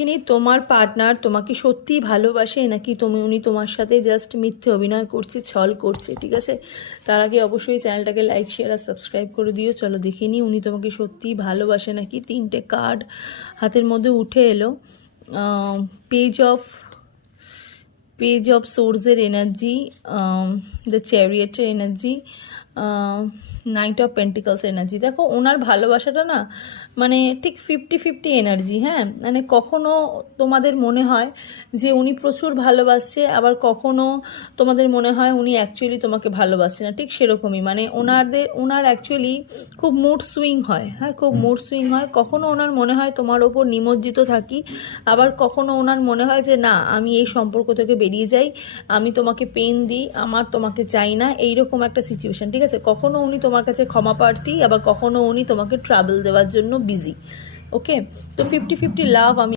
ইনি তোমার পার্টনার তোমাকে সত্যিই ভালোবাসে নাকি উনি তোমার সাথে জাস্ট মিথ্যে অভিনয় করছে, ছল করছে, ঠিক আছে? তার আগে অবশ্যই চ্যানেলটাকে লাইক শেয়ার আর সাবস্ক্রাইব করে দিও। চলো দেখে নিই উনি তোমাকে সত্যিই ভালোবাসে নাকি। তিনটে কার্ড হাতের মধ্যে উঠে এলো। পেজ অফ সোর্সের এনার্জি, দ্য চ্যারিয়েটের energy, knight of pentacles energy. দেখো ওনার ভালোবাসাটা না মানে ঠিক 50-50 এনার্জি। হ্যাঁ, মানে কখনো তোমাদের মনে হয় যে উনি প্রচুর ভালোবাসছে, আবার কখনো তোমাদের মনে হয় উনি অ্যাকচুয়ালি তোমাকে ভালোবাসছে না, ঠিক সেরকমই। মানে ওনার অ্যাকচুয়ালি খুব মুড সুইং হয়। হ্যাঁ, খুব মুড সুইং হয়। কখনো ওনার মনে হয় তোমার ওপর নিমজ্জিত থাকি, আবার কখনো ওনার মনে হয় যে না, আমি এই সম্পর্ক থেকে বেরিয়ে যাই, আমি তোমাকে পেন দিই, আমার তোমাকে চাই না, এইরকম একটা সিচুয়েশন, ঠিক আছে? কখনো উনি তোমার কাছে ক্ষমা প্রার্থী, আবার কখনো উনি তোমাকে ট্রাভেল দেওয়ার জন্য বিজি। ওকে, তো 50-50 লাভ আমি